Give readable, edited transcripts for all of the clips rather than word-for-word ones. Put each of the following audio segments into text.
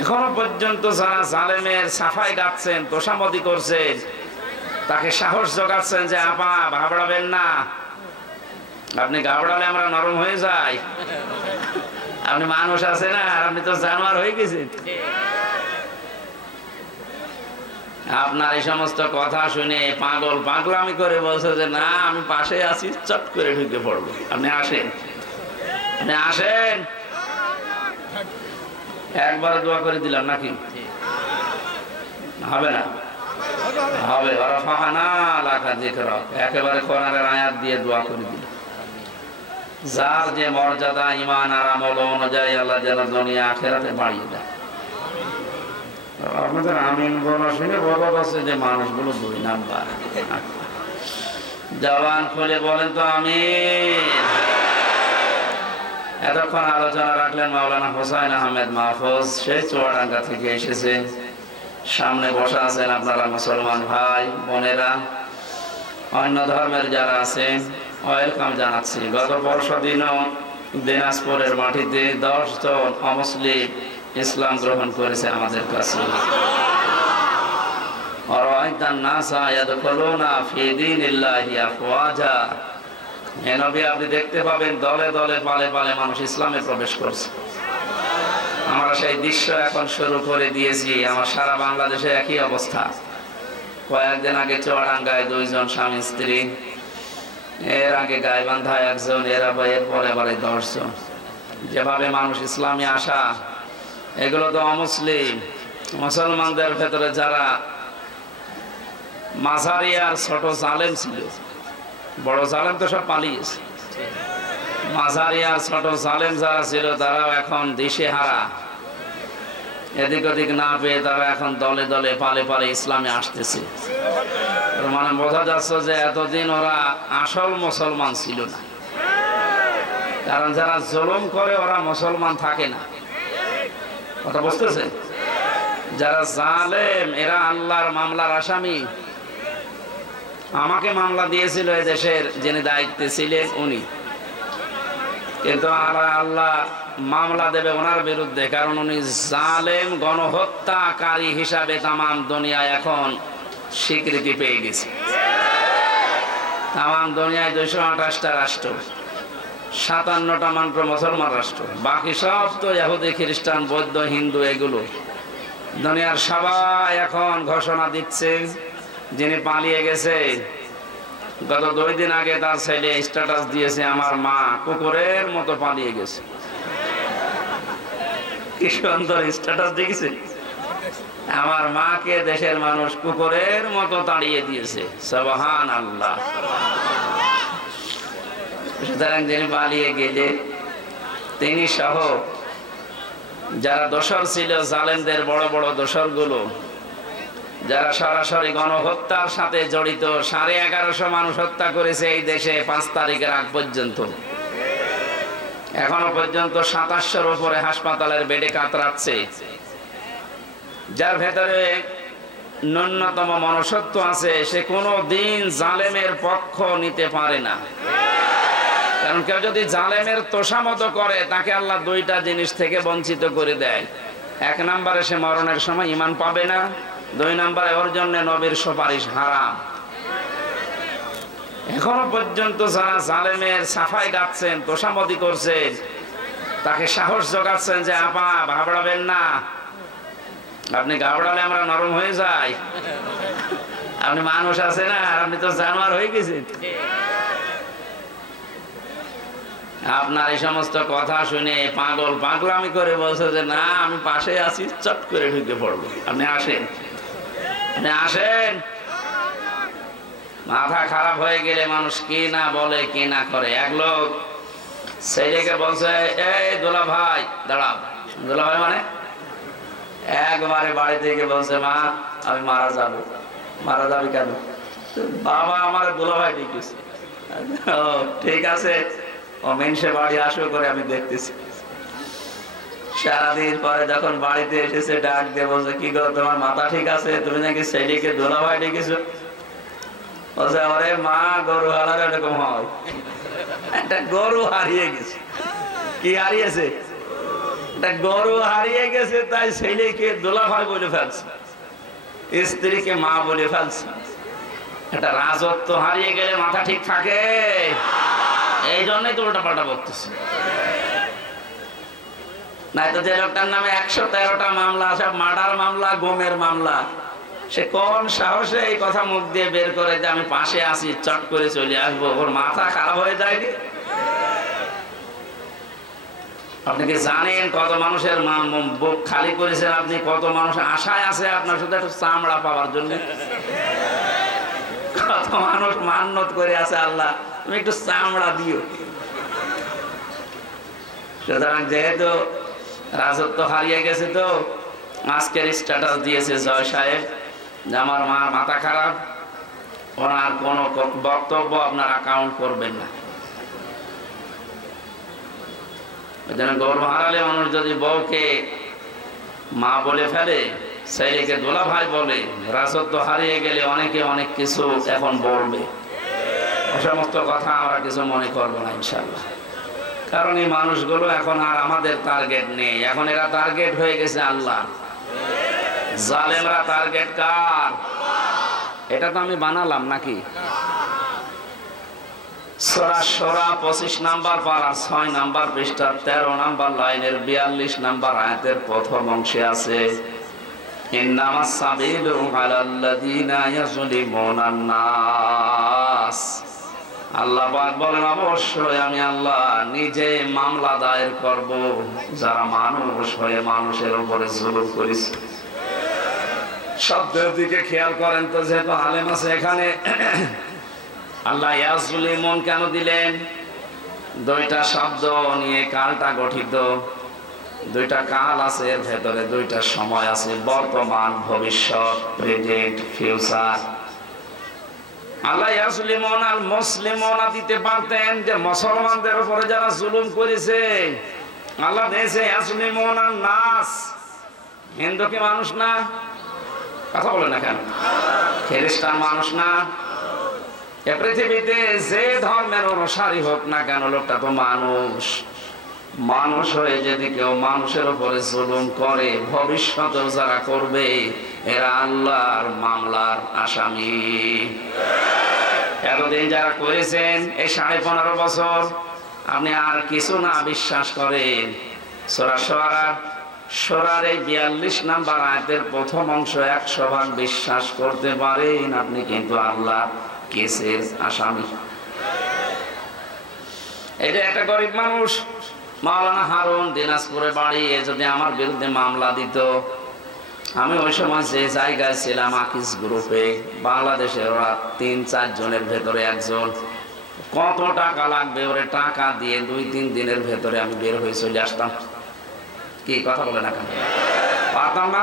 এখনো পর্যন্ত যারা জালেমের সাফাই গাচ্ছেন, তোষামতি করছেন, তাকে সাহস জোগাচ্ছেন যে আপা ঘাবড়াবেন না, আপনি ঘাবড়ালে আমরা নরম হয়ে যাই, আপনি মানুষ আছে না, আর আপনি তো জানোয়ার হয়ে গেছেন। আপনার এই সমস্ত কথা শুনে পাগল পাগলামি করে বলছে যে না আমি পাশে আছি, চট করে ঢুকে পড়বো, আপনি আসেন, আপনি আসেন। একবার দোয়া করে দিলাম নাকি? হবে না? হবে। একেবারে কোরআনের আয়াত দিয়ে দোয়া করে দিল। যার যে মর্যাদা ঈমান আর আমল অনুযায়ী আল্লাহ যেন দুনিয়া আখিরাতে বাড়িয়ে দেয়। আপনাদের আমিন বলা শুনে বলা আছে যে মানুষগুলো 2 নাম্বার। জবান খুলে বলেন তো আমিন। এতক্ষণ আলোচনা রাখলেন মাওলানা হোসাইন আহমেদ মাহফুজ, সেই চুয়াডাঙ্গা থেকে এসেছে। সামনে বসা আছেন আপনারা মুসলমান ভাই বোনেরা, অন্য ধর্মের যারা আছেন ওয়েলকাম জানাচ্ছি। গত পরশুদিনও দিনাজপুরের মাটিতে 10 জন অমুসলিম ইসলাম গ্রহণ করেছে আমাদের কাছে। আপনি দেখতে পাবেন দলে দলে পালে পালে মানুষ ইসলামে প্রবেশ করছে। আমরা সেই দৃশ্য এখন শুরু করে দিয়েছি। আমার সারা বাংলাদেশে একই অবস্থা। কয়েকদিন আগে চুয়াডাঙ্গায় 2 জন স্বামী স্ত্রী, এর আগে গাইবান্ধায় 1 জন, এরপরে আবার 10 জন। যেভাবে মানুষ ইসলামে আসা, এগুলো তো অমুসলিম। মুসলমানদের ভেতরে যারা মাঝারি আর ছোট জালেম ছিল, বড় জালেম তো সব পালিয়েছে, মাঝারি আর ছোট জালেম যারা ছিল তারাও এখন দিশেহারা, এদিক ওদিক না পেয়ে তারা এখন দলে দলে পালে পালে ইসলামে আসতেছে। মানে বোঝা যাচ্ছে যে এতদিন ওরা আসল মুসলমান ছিল না, কারণ যারা জুলুম করে ওরা মুসলমান থাকে না। কথা বুঝতেছে? যারা জালেম এরা আল্লাহর মামলার আসামি। আমাকে মামলা দিয়েছিল এই দেশের যিনি দায়িত্বে ছিলেন উনি, কিন্তু আল্লাহ মামলা দেবে ওনার বিরুদ্ধে, কারণ উনি জালেম গণহত্যাকারী হিসাবে তামাম দুনিয়ায় এখন স্বীকৃতি পেয়ে গেছে। তামাম দুনিয়ায় 228টা রাষ্ট্র, 57টা মাত্র মুসলমান রাষ্ট্র, বাকি সব তো ইহুদি খ্রিস্টান বৌদ্ধ হিন্দু। এগুলো দুনিয়ার সবাই এখন ঘোষণা দিচ্ছে যিনি পালিয়ে গেছে। গত 2 দিন আগে তার ছেলে স্ট্যাটাস দিয়েছে, আমার মা কুকুরের মতো পালিয়ে গেছে। কি সুন্দর স্ট্যাটাস দেখেছে, আমার মাকে দেশের মানুষ কুকুরের মতো তাড়িয়ে দিয়েছে। সুবহানাল্লাহ। সুতরাং যিনি পালিয়ে গেলে তিনি সহ যারা দোসর ছিল, জালেমদের বড় বড় দোসর গুলো, যারা সরাসরি গণহত্যার সাথে জড়িত, 1150 মানুষ হত্যা করেছে এই দেশে 5 তারিখের আগ পর্যন্ত। এখনো পর্যন্ত 2700-র উপরে হাসপাতালের বেডে কাতরাচ্ছে। যার ভেতরে ন্যূনতম মনুষ্যত্ব আছে, সে কোনো দিন জালেমের পক্ষ নিতে পারে না। কারণ কেউ যদি জালেমের তোষামত করে, তাকে আল্লাহ 2টা জিনিস থেকে বঞ্চিত করে দেয়। 1 নম্বরে সে মরণের সময় ঈমান পাবে না, 2 নম্বরে ওর জন্য নবীর সুপারিশ হারাম। এখনো পর্যন্ত যারা জালেমের সাফাই গাচ্ছেন, তোষামতি করছেন, তাকে সাহস জোগাচ্ছেন যে আপা ঘাবড়াবেন না, আপনি ঘাবড়ালে আমরা নরম হয়ে যাই, আপনি মানুষ আছে না, আর আপনি তো জানোয়ার হয়ে গেছেন। আপনার এই সমস্ত কথা শুনে পাগল পাগলামি করে বলছে যে না আমি পাশে আছি, চট করে ঢুকে পড়বো, আপনি আসেন, আপনি আসেন। মাথা খারাপ হয়ে গেলে মানুষ কি না বলে কি না করে। এক লোক ছেলেকে বলছে, এই দোলা ভাই দাঁড়াও। দোলা ভাই মানে একবারে বাড়ি থেকে বলছে, মা আমি মারা যাবো। মারা যাবি কেন? বাবা আমার দোলা ভাই ডেকেছে। ও ঠিক আছে, ও মেনসে বাড়ি আসবে করে আমি দেখতেছি। সারাদিন পরে যখন বাড়িতে এসেছে ডাক দিয়ে বলছে, কি গো তোমার মাথা ঠিক আছে? তুমি নাকি ছেলেকে দোলা ভাই ডেকেছো? বলছে, ওরে মা গরু হালার এরকম হয়, একটা গরু হারিয়ে গেছে। কি হারিয়েছে? গরু হারিয়ে গেছে তাই ছেলেকে দোলাভাই বলে ফেলছে, স্ত্রীকে মা বলে ফেলছে। একটা রাজত্ব হারিয়ে গেলে মাথা ঠিক থাকে? এই জন্যই তো উল্টা পাল্টা বলতেছে। নাই তো যে লোকটার নামে 113টা মামলা, সব মার্ডার মামলা, গুমের মামলা, সে কোন সাহসে এই কথা মুখ দিয়ে বের করে যে আমি পাশে আছি, চট করে চলে আসবো? ওর মাথা খারাপ হয়ে যায়নি? আপনি কি জানেন কত মানুষের বুক খালি করেছেন আপনি? কত মানুষ আশায় আছে আপনার শুধু একটু চামড়া পাওয়ার জন্য? কত মানুষ মান্নত করে আছে, আল্লাহ তুমি একটু চামড়া দিও। সুতরাং যেহেতু রাজত্ব হারিয়ে গেছে, তো আজকের স্ট্যাটাস দিয়েছে জয় সাহেব যে আমার মার মাথা খারাপ, ওনার কোন বক্তব্য আপনারা কাউন্ট করবেন না। গর্ব হারালে মানুষ যদি বউকে মা বলে ফেলে, ছেলেকে দোলা ভাই বলে, রাজত্ব হারিয়ে গেলে অনেকে অনেক কিছু এখন বলবে। সমস্ত কথা আমরা কিছু মনে করবো না ইনশাআল্লাহ, কারণ এই মানুষগুলো এখন আর আমাদের টার্গেট নেই, এখন এরা টার্গেট হয়ে গেছে আল্লাহ। জালেমরা টার্গেট কার? এটা তো আমি বানালাম নাকি? সূরা শুরা 25 নাম্বার পারা 6 নাম্বার পৃষ্ঠা 13 নাম্বার লাইনের 42 নাম্বার আয়াতের প্রথম অংশে আছে, ইন্নামাস সাবিলু আলাল্লাযিনা ইয়াযলিমুনান নাস। আল্লাহ পাক বলেন, অবশ্যই আমি আল্লাহ নিজে মামলা দায়ের করব যারা মানুষ হয়ে মানুষের উপরে জুলুম করেছে। শব্দের দিকে খেয়াল করেন তো, যেহেতু আলেম আছে এখানে, আল্লাহ ইয়াজলিমুন কেন দিলেন? দুইটা শব্দ নিয়ে কালটা গঠিত, দুইটা কাল আছে, এর ভেতরে দুইটা সময় আছে, বর্তমান, ভবিষ্যৎ, প্রেজেন্ট, ফিউচার। আল্লাহ ইয়াজলিমুন আল মুসলিমুনা দিতে পারতেন যে মুসলমানদের উপরে যারা জুলুম করেছে। আল্লাহ দিয়েছে ইয়াজলিমুন আন নাস। হিন্দু কি মানুষ না? কথা বলে না কেন? খ্রিস্টান মানুষ না? এ পৃথিবীতে যে ধর্মের অনুসারী হোক না কেন, লোকটা তো মানুষ। মানুষ হয়ে যদি কেউ মানুষের উপরে জুলুম করে, ভবিষ্যতেও যারা করবে, এরা আল্লাহর মামলার আসামি। এতদিন যারা করেছেন এই 15.5 বছর, আপনি আর কিছু না বিশ্বাস করেন, সূরা শুরার এই 42 নাম্বার আয়াতের প্রথম অংশ 100 ভাগ বিশ্বাস করতে পারেন, আপনি কিন্তু আল্লাহ কেসের আসামি। এটা একটা গরিব মানুষ, মাওলানা হারুন, দিনাজপুরে বাড়ি, যদি আমার বিরুদ্ধে মামলা দিত, আমি ওই সময় যে জায়গায় ছিলাম আকিস গ্রুপে, বাংলাদেশের ওরা 3-4 জনের ভেতরে একজন, কত টাকা লাগবে ওরে টাকা দিয়ে 2-3 দিনের ভেতরে আমি বের হয়ে চলে আসতাম। কি কথা বলে না কেন? পারতাম না?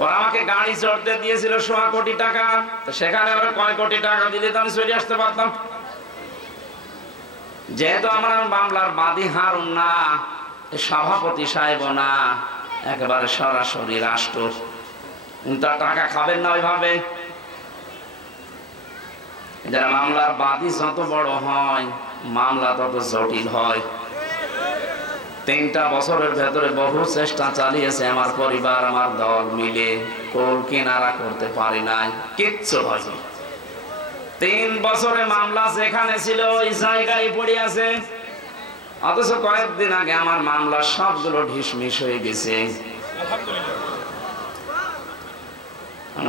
ওরা আমাকে গাড়ি চড়তে দিয়েছিল 1.25 কোটি টাকা, সেখানে ওরা কয় কোটি টাকা দিলে তো আমি চলে আসতে পারতাম। যেহেতু আমার মামলার বাদী হারুন না, সভাপতি সাহেব না, একেবারে সরাসরি রাষ্ট্র, তার টাকা খাবেন না ওইভাবে। যারা মামলার বাদী যত বড় হয়, মামলা তত জটিল হয়। 3টা বছরের ভেতরে বহু চেষ্টা চালিয়েছে আমার পরিবার, আমার দল মিলে, কোল কিনারা করতে পারি নাই, কিচ্ছু হয়নি। 3 বছরে মামলা যেখানে ছিল ওই জায়গায় পড়ে আছে, অথচ কয়েকদিন আগে আমার মামলা সবগুলো ঢিসমিস হয়ে গেছে।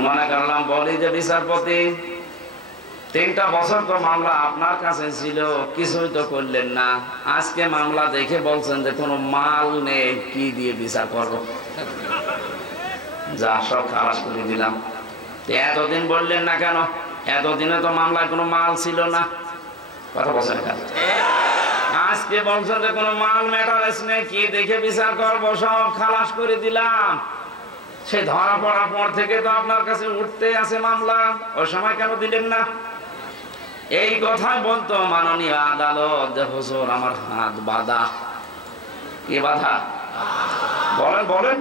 মনে করলাম বলি যে বিচারপতি, 3টা বছর তো মামলা আপনার কাছে ছিল, কিছুই তো করলেন না, আজকে মামলা দেখে বলছেন যে কোনো মাল নেই, কি দিয়ে বিচার করবো? যা সব খালাস করে দিলাম। এতদিন বললেন না কেন? এতদিনে তো মামলায় কোনো মাল ছিল না। কথা বলছেন কেন? আজকে বলছেন যে কোনো মাল ম্যাটারেস নেই, কি দেখে বিচার করবো? সব খালাস করে দিলাম। সে ধরা পড়ার পর থেকে তো আপনার কাছে উঠতে আছে মামলা, ওই সময় কেন দিলেন না? এই কথাই বলতো মাননীয় আদালত যে হুজুর আমার হাত বাঁধা। কি বাঁধা? বলেন বলেন।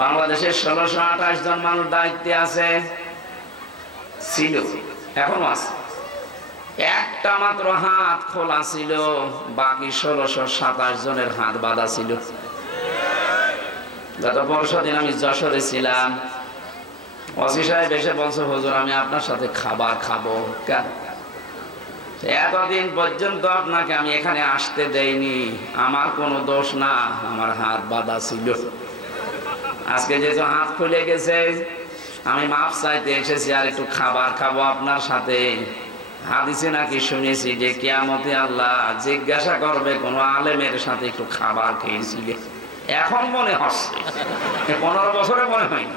বাংলাদেশের 1628 জন মানুষ দায়িত্বে আছে, ছিল, এখনো আছে। একটা মাত্র হাত খোলা ছিল, বাকি 1627 জনের হাত বাঁধা ছিল। গত পরশুদিন আমি যশোরে ছিলাম, ওসি সাহেব এসে বলছে, হুজুর আমি আপনার সাথে খাবার খাবো। এতদিন পর্যন্ত আপনাকে আমি এখানে আসতে দেইনি, আমার কোনো দোষ না, আমার হাত বাঁধা ছিল। আজকে যেহেতু হাত খুলে গেছে, আমি মাফ চাইতে এসেছি, আর একটু খাবার খাবো আপনার সাথে। হাদিসে নাকি শুনেছি যে কিয়ামতে আল্লাহ জিজ্ঞাসা করবে কোন আলেমের সাথে একটু খাবার খেয়েছিলে। এখন মনে হচ্ছে, 15 বছরে মনে হয়নি।